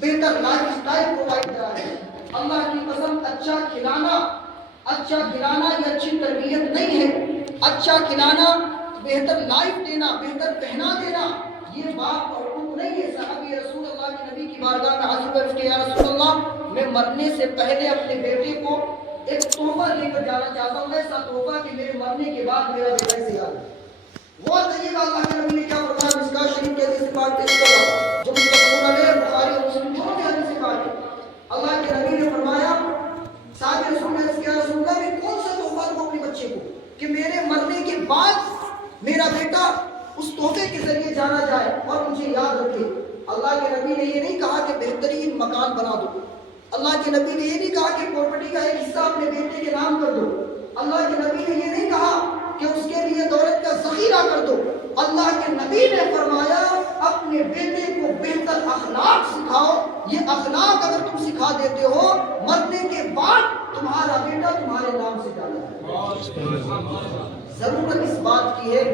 بہتر life style provide کرائے. اللہ کی قسم اچھا کھلانا یہ اچھی تربیت نہیں ہے. اچھا کھلانا، بہتر لائف دینا، بہتر پہنا دینا، یہ باپ کا حکم نہیں ہے. صحابی رسول اللہ کے نبی کی بارگاہ میں حاضر ہوئے کہ یا رسول اللہ، میں مرنے سے پہلے اپنے بیٹے کو ایک تحفہ لے کر جانا چاہتا ہوں، ایسا تحفہ کہ میرے مرنے کے بعد میرا بیٹا اسے یاد ہے. وہ طریقہ اللہ کے نبی نے کیا فرمایا؟ مشکاۃ شریف کے حدیث پاک پیش کر رہا ہوں جو متفق علیہ بخاری اور مسلم دونوں کے حدیث پاک ہے. اللہ کے نبی نے فرمایا، صحابی رسول نے عرض کیا رسول اللہ میں کون سا تحفہ دوں اپنے بچے کو کہ میرے مرنے کے بعد میرا بیٹا اس تحفے کے ذریعے جانا جائے اور مجھے یاد رکھے. اللہ کے نبی نے یہ نہیں کہا کہ بہترین مکان بنا دو. اللہ کے نبی نے یہ نہیں کہا کہ پراپرٹی کا ایک حصہ اپنے بیٹے کے نام کر دو. اللہ کے نبی نے یہ نہیں کہا کہ اس کے لیے دولت کا ذخیرہ کر دو. اللہ کے نبی نے فرمایا اپنے بیٹے کو بہتر اخلاق سکھاؤ. یہ اخلاق اگر تم سکھا دیتے ہو، مرنے کے بعد تمہارا بیٹا تمہارے نام سے جانا ہے. ضرورت اس بات کی ہے،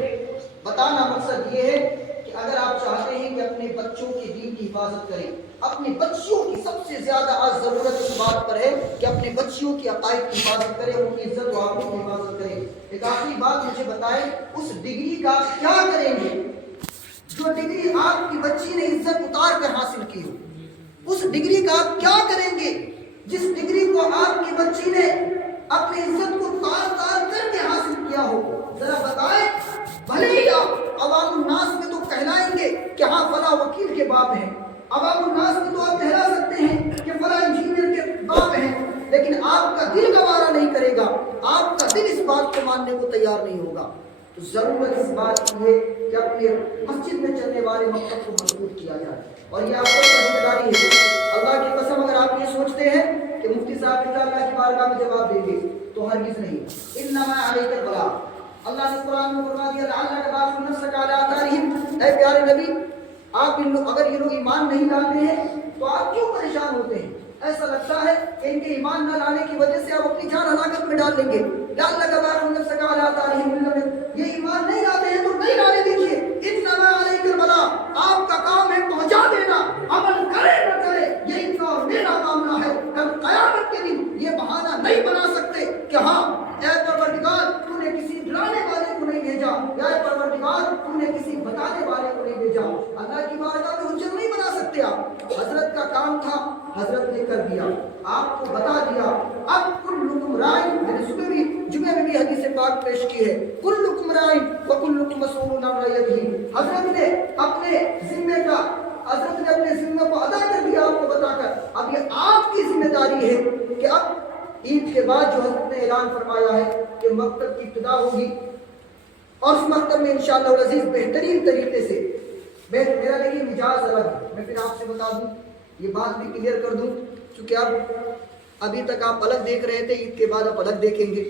بتانا مقصد یہ ہے کہ اگر آپ چاہتے ہیں کہ اپنے بچوں کے دین کی حفاظت کریں، اپنے بچیوں کی سب سے زیادہ آج ضرورت اس بات پر ہے کہ اپنے بچیوں کی عقائد کی حفاظت کریں، ان کی عزت و آبرو کی حفاظت کریں. ایک آخری بات مجھے بتائیں، اس ڈگری کا آپ کیا کریں گے جو ڈگری آپ کی بچی نے عزت اتار کر حاصل کی ہو؟ اس ڈگری کا آپ کیا کریں گے جس ڈگری کو آپ کی بچی نے اپنی عزت کو تار تار کر کے حاصل کیا ہو؟ ذرا بتائیں. بھلے ہی آپ عوام الناس میں تو کہلائیں گے کہ ہاں فلاں وکیل کے باپ ہیں، عوام الناس میں تو آپ کہلا سکتے ہیں کہ فلاں انجینئر کے باپ ہیں، لیکن آپ کا دل گوارا نہیں کرے گا، آپ کا دل اس بات کو ماننے کو تیار نہیں ہوگا. تو ضرورت اس بات کی ہے کہ اپنے مسجد میں چلنے والے مکتب کو مضبوط کیا جائے، اور یہ آپ کو ذمہ داری ہے. اللہ کی قسم اگر آپ یہ سوچتے ہیں کہ مفتی صاحب اللہ کی بارگاہ میں جواب دیں گے تو ہرگز نہیں. انما علیک البلاغ. اللہ نے قرآن میں فرما دیا لعلک باخع نفسک علی آثارہم. اے پیارے نبی، آپ اگر یہ لوگ ایمان نہیں لاتے ہیں تو آپ کیوں پریشان ہوتے ہیں؟ ایسا لگتا ہے کہ ان کے ایمان نہ لانے کی وجہ سے آپ اپنی جان ہلاکت میں ڈال لیں گے. لعلک باخع نفسک علی آثارہم. یہ ایمان نہیں لاتے ہیں تو نہیں لانے دیجیے. انما علیک البلاغ. آپ کا کام ہے پہنچا دینا، عمل کرے نہ کرے یہ ان کا اور میرا معاملہ ہے. کل قیامت کے دن یہ بہانہ نہیں بنا سکتے کہ ہاں اے پروردگار تو نے کسی ڈرانے والے کو نہیں بھیجا، یا اے پروردگار تو نے کسی بتانے والے کو نہیں بھیجا. اللہ کی بارگاہ میں حجت نہیں بنا سکتے آپ. حضرت کا کام تھا، حضرت نے کر دیا، آپ کو بتا دیا. اب کلکم راعٍ، میں نے جمعے میں بھی حدیث پاک پیش کی ہے، کلکم راعٍ وکلکم مسئول عن رعیتہ. حضرت نے اپنے ذمے کو ادا کر دیا آپ کو بتا کر. اب یہ آپ کی ذمہ داری ہے کہ اب عید کے بعد جو حضرت نے اعلان فرمایا ہے کہ مکتب کی ابتدا ہوگی، اور اس مکتب میں انشاءاللہ العزیز بہترین طریقے سے میرا لیکن مزاج الگ ہے. میں پھر آپ سے بتا دوں، یہ بات بھی کلیئر کر دوں، چونکہ ابھی تک آپ الگ دیکھ رہے تھے، عید کے بعد آپ الگ دیکھیں گے،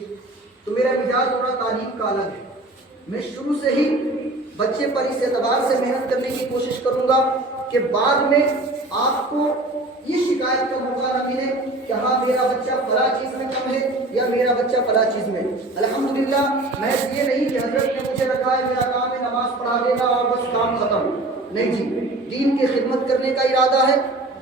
تو میرا مزاج تھوڑا تعلیم کا الگ ہے. میں شروع سے ہی بچے پر اس اعتبار سے محنت کرنے کی کوشش کروں گا کہ بعد میں آپ کو یہ شکایت کا موقع نہ ملے کہ ہاں میرا بچہ فلاں چیز میں کم ہے یا میرا بچہ فلاں چیز میں. الحمدللہ میں یہ نہیں کہ حضرت نے مجھے رکھا ہے میرا کام ہے نماز پڑھا دینا اور بس کام ختم. نہیں جی، دین کی خدمت کرنے کا ارادہ ہے.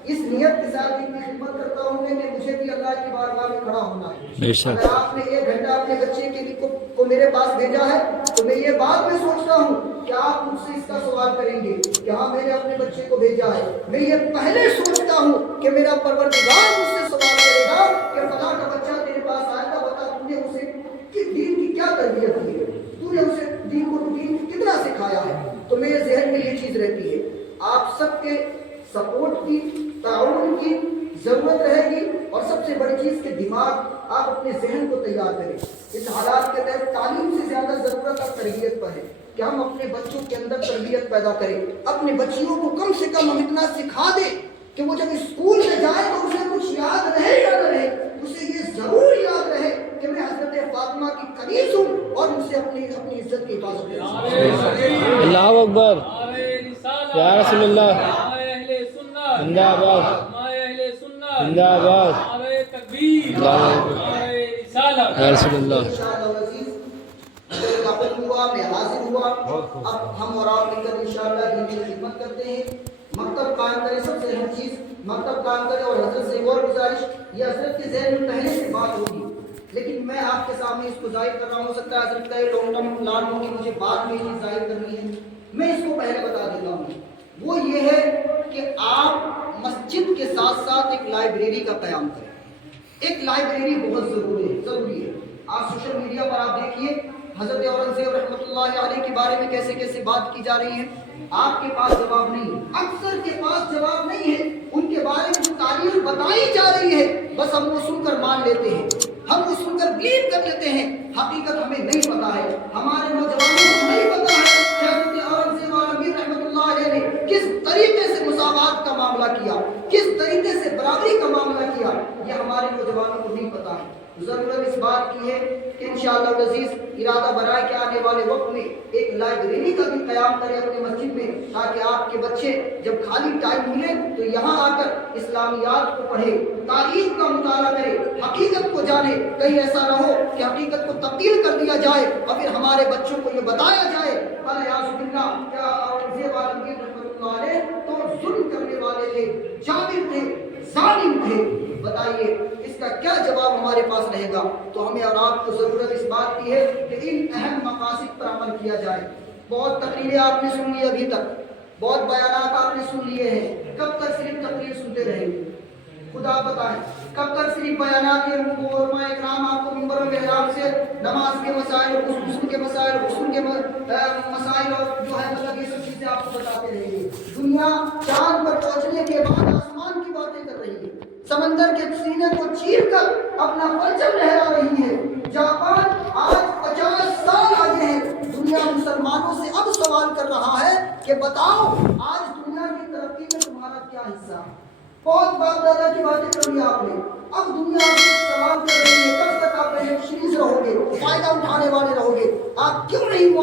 اس نیت کے ساتھ دین کی خدمت کرتا ہوں کہ مجھے بھی اللہ کی بارگاہ میں کھڑا ہونا ہے. اگر آپ نے 1 گھنٹہ اپنے بچے کے لیے کو میرے پاس بھیجا ہے تو میں یہ بات بھی سوچتا ہوں کہ آپ مجھ سے اس کا سوال کریں گے کہ ہاں میں نے اپنے بچے کو بھیجا ہے. میں یہ پہلے سوچتا ہوں کہ میرا پروردگار مجھ سے سوال کرے گا کہ فلاں کا بچہ تیرے پاس آئے گا، بتا تم نے اسے دین کی کیا تربیت دی ہے، تو نے اسے دین کتنا سکھایا ہے. تو میرے ذہن میں یہ چیز رہتی ہے. آپ سب کے سپورٹ کی، تعاون کی ضرورت رہے گی، اور سب سے بڑی چیز کہ دماغ آپ اپنے ذہن کو تیار کریں. اس حالات کے تحت تعلیم سے زیادہ ضرورت اب تربیت پر ہے کہ ہم اپنے بچوں کے اندر تربیت پیدا کریں. اپنے بچیوں کو کم سے کم ہم اتنا سکھا دیں کہ وہ جب اسکول میں جائے تو اسے کچھ یاد رہے یا نہ رہے، اسے یہ ضرور یاد رہے کہ میں حضرت فاطمہ کی کنیز ہوں اور ان سے اپنی عزت کی حفاظت کروں. اللہ اکبر، یا رسول اللہ، زندہ آباد، زندہ آباد، یا رسول اللہ. میں حاضر ہوا. اب ہم اور آپ مل کر انشاءاللہ دین کی خدمت کرتے ہیں. مکتب قائم کریں. سب سے اہم چیز مکتب قائم کرے. اور حضرت سے ایک اور گزارش, یہ حضرت کے ذہن میں پہلے سے بات ہوگی لیکن میں آپ کے سامنے اس کو ظاہر کر رہا ہوں. ہو سکتا ہے حضرت کا یہ لانگ ٹرم پلان ہو کہ مجھے بعد میں یہ ظاہر کرنی ہے. میں اس کو پہلے بتا دیتا ہوں. وہ یہ ہے کہ آپ مسجد کے ساتھ ساتھ ایک لائبریری کا قیام کریں. ایک لائبریری بہت ضروری ہے. آپ سوشل میڈیا پر آپ دیکھیے حضرت اورنگزیب رحمۃ اللہ علیہ کے بارے میں کیسے کیسے بات کی جا رہی ہے. آپ کے پاس جواب نہیں ہے, اکثر کے پاس جواب نہیں ہے. ان کے بارے میں جو تاریخ بتائی جا رہی ہے بس ہم وہ سن کر مان لیتے ہیں, ہم وہ سن کر بلیو کر لیتے ہیں. حقیقت ہمیں نہیں پتا ہے, ہمارے نوجوانوں کو نہیں پتا ہے کہ حضرت اورنگزیب عالمگیر رحمۃ اللہ علیہ نے کس طریقے سے مساوات کا معاملہ کیا, کس طریقے سے برابری کا معاملہ کیا. یہ ہمارے نوجوانوں کو نہیں پتا ہے. ضرورت اس بات کی ہے کہ انشاءاللہ العزیز ارادہ بنائے کہ آنے والے وقت میں ایک لائبریری کا بھی قیام کرے اپنی مسجد میں, تاکہ آپ کے بچے جب خالی ٹائم ملے تو یہاں آ کر اسلامیات کو پڑھے, تاریخ کا مطالعہ کرے, حقیقت کو جانے. کہیں ایسا نہ ہو کہ حقیقت کو تبدیل کر دیا جائے اور پھر ہمارے بچوں کو یہ بتایا جائے الیاذ باللہ کیا اورنگزیب عالمگیر رحمۃ اللہ علیہ تو ظلم کرنے والے تھے, جابر تھے, ظالم تھے. بتائیے اس کا کیا جواب ہمارے پاس رہے گا. تو ہمیں اور آپ کو ضرورت اس بات کی ہے کہ ان اہم مقاصد پر عمل کیا جائے. بہت تقریریں آپ نے سن لی ابھی تک, بہت بیانات آپ نے سن لیے ہیں. کب تک صرف تقریر سنتے رہیں گے؟ خدا بتائیں کب تک صرف بیانات کے علماء اکرام آپ کو منبر و محراب سے نماز کے مسائل, غسل کے مسائل, غسل کے مسائل اور جو ہے مطلب یہ سب چیزیں آپ کو بتاتے رہیں گے. دنیا چاند پر پہنچنے کے بعد آسمان کی باتیں کر رہی ہے, سمندر کے سینے کو چیر کر اپنا پرچم لہرا رہی ہے. جاپان آج 50 سال آگے ہے. دنیا مسلمانوں سے اب سوال کر رہا ہے کہ بتاؤ آج دنیا کی ترقی میں تمہارا کیا حصہ ہے. بہت باپ دادا کی باتیں کر لی آپ نے, اب دنیا آپ سے سوال کر رہی ہے کب تک آپ شریف رہو گے, فائدہ اٹھانے والے رہو گے. آپ کیوں نہیں